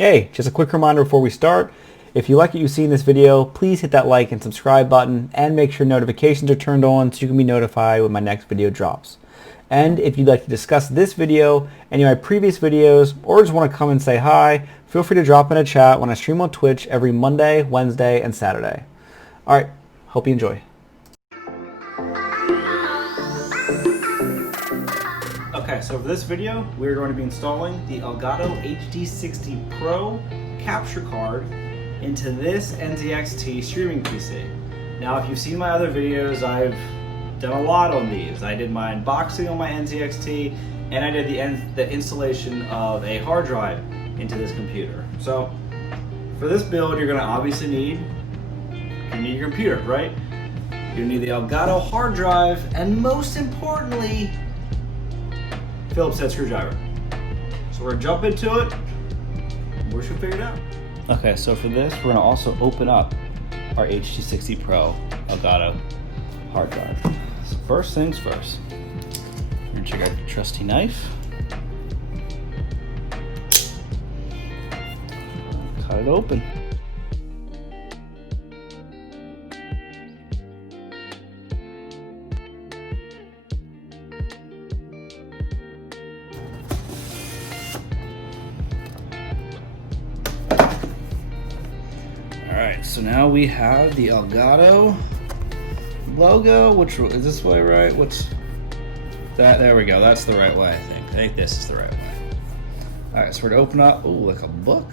Hey, just a quick reminder before we start. If you like what you see in this video, please hit that like and subscribe button and make sure notifications are turned on so you can be notified when my next video drops. And if you'd like to discuss this video, any of my previous videos, or just want to come and say hi, feel free to drop in a chat when I stream on Twitch every Monday, Wednesday, and Saturday. Alright, hope you enjoy. Okay, so for this video, we're going to be installing the Elgato HD60 Pro capture card into this NZXT streaming PC. Now, if you've seen my other videos, I've done a lot on these. I did my unboxing on my NZXT, and I did the installation of a hard drive into this computer. So, for this build, you're going to obviously need your computer, right? You're going to need the Elgato hard drive, and most importantly, Phillips head screwdriver. So we're gonna jump into it, and we should figure it out. Okay, so for this, we're gonna also open up our HD60 Pro Elgato hard drive. So first things first, we're gonna check out the trusty knife. Cut it open. Alright, so now we have the Elgato logo. Which is this way, right? What's that? There we go. That's the right way, I think. I think this is the right way. Alright, so we're gonna open up, ooh, like a book.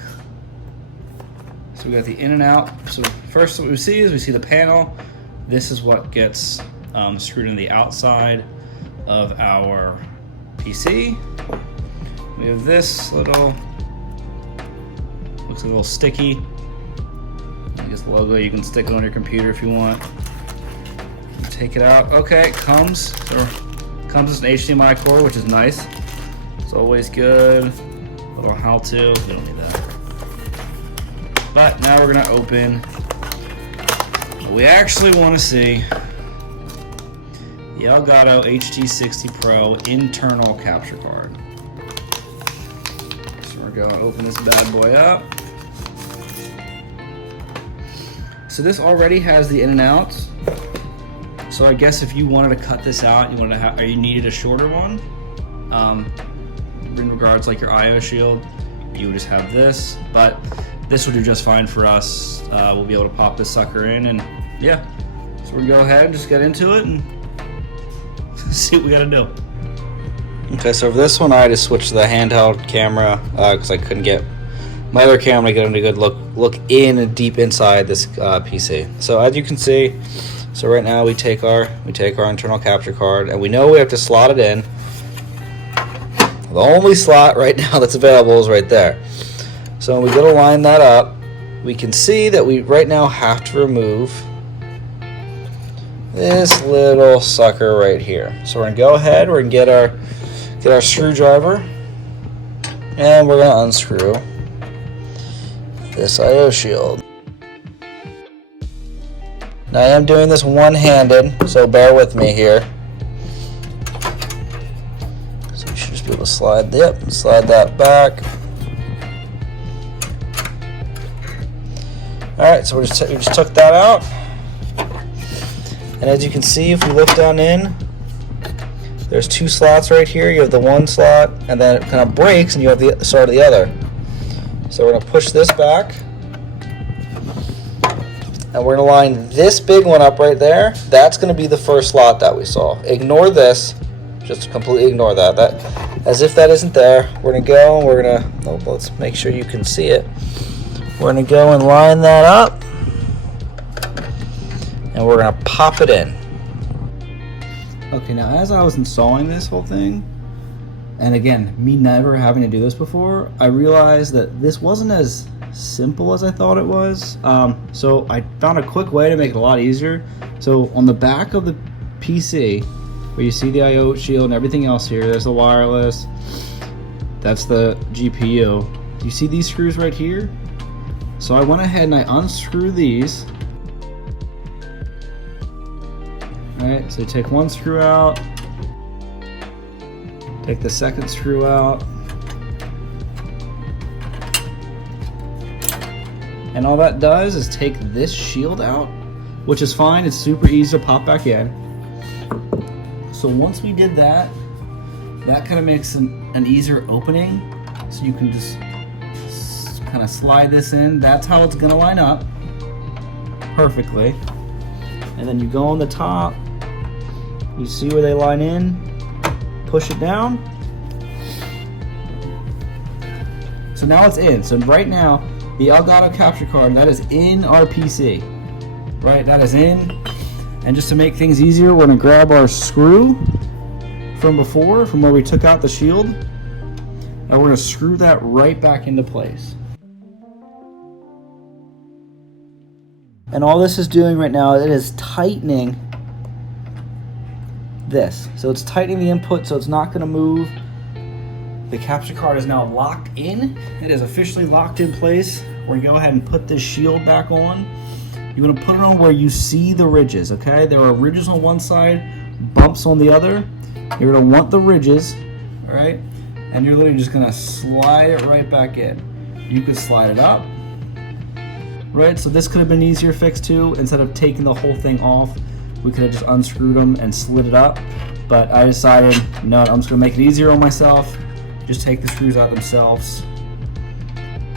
So we got the in and out. So first what we see is we see the panel. This is what gets screwed in the outside of our PC. We have this little, looks a little sticky. I guess the logo, you can stick it on your computer if you want. Take it out. Okay, it comes as an HDMI cord, which is nice. It's always good. A little how-to. We don't need that. But now we're gonna open what we actually want to see: the Elgato HD60 Pro internal capture card. So we're going to open this bad boy up. So this already has the in and outs. So I guess if you wanted to cut this out, or you needed a shorter one, in regards like your IO shield, you would just have this. But this will do just fine for us. We'll be able to pop this sucker in, and yeah. So we're gonna go ahead and just get into it and see what we gotta do. Okay, so for this one, I just switched to the handheld camera because I couldn't get my other camera to get a good look in and deep inside this PC. So as you can see, so right now we take our internal capture card, and we know we have to slot it in. The only slot right now that's available is right there. So when we go to line that up, we can see that we right now have to remove this little sucker right here. So we're gonna go ahead, we're gonna get our screwdriver, and we're gonna unscrew this IO shield. Now I am doing this one-handed, so bear with me here. So you should just be able to slide that back. Alright, so we just took that out. And as you can see, if we look down in, there's two slots right here. You have the one slot, and then it kind of breaks, and you have the start of the other. So we're going to push this back, and we're going to line this big one up right there. That's going to be the first slot that we saw. Ignore this. Just completely ignore that. As if that isn't there. We're going to go, and we're going to, let's make sure you can see it. We're going to go and line that up, and we're going to pop it in. Okay, now as I was installing this whole thing, and again, me never having to do this before, I realized that this wasn't as simple as I thought it was. So I found a quick way to make it a lot easier. So on the back of the PC, where you see the IO shield and everything else here, there's the wireless, that's the GPU. You see these screws right here? So I went ahead and I unscrew these. Alright, so you take one screw out, take the second screw out, And all that does is take this shield out, which is fine. It's super easy to pop back in. So once we did that, that kind of makes an easier opening. So you can just kind of slide this in. That's how it's gonna line up perfectly. And then you go on the top, you see where they line in, push it down. So now it's in. So right now, the Elgato capture card, that is in our PC. Right, that is in. And just to make things easier, we're gonna grab our screw from before, from where we took out the shield, and we're gonna screw that right back into place. And all this is doing right now, it is tightening this. So it's tightening the input so it's not gonna move. The capture card is now locked in. It is officially locked in place. We're gonna go ahead and put this shield back on. You're gonna put it on where you see the ridges, okay? There are ridges on one side, bumps on the other. You're gonna want the ridges, all right? And you're literally just gonna slide it right back in. You could slide it up, right? So this could have been an easier fix too. Instead of taking the whole thing off, we could have just unscrewed them and slid it up. But I decided, no, I'm just gonna make it easier on myself. Just take the screws out themselves.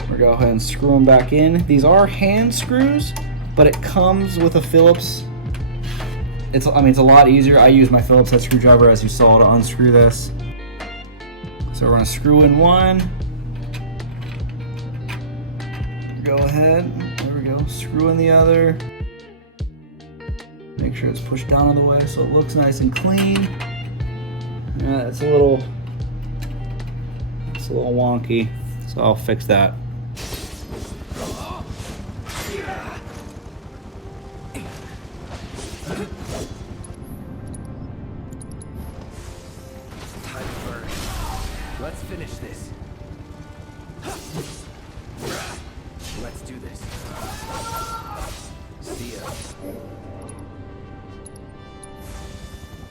We're gonna go ahead and screw them back in. These are hand screws, but it comes with a Phillips. It's a lot easier. I use my Phillips head screwdriver, as you saw, to unscrew this. So we're gonna screw in one. Go ahead, there we go, screw in the other. Make sure it's pushed down on the way so it looks nice and clean. It's a little wonky, so I'll fix that. Let's finish this. Let's do this. See ya.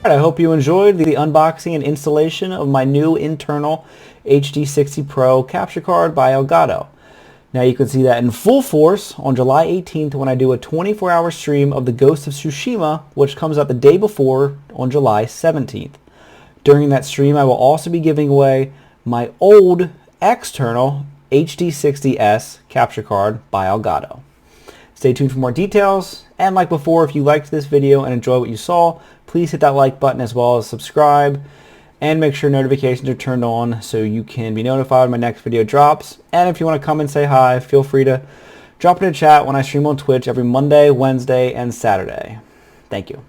I hope you enjoyed the unboxing and installation of my new internal HD60 Pro capture card by Elgato. Now you can see that in full force on July 18th when I do a 24-hour stream of the Ghost of Tsushima, which comes out the day before on July 17th. During that stream, I will also be giving away my old external HD60S capture card by Elgato. Stay tuned for more details, and like before, if you liked this video and enjoyed what you saw, please hit that like button as well as subscribe, and make sure notifications are turned on so you can be notified when my next video drops. And if you want to come and say hi, feel free to drop in a chat when I stream on Twitch every Monday, Wednesday, and Saturday. Thank you.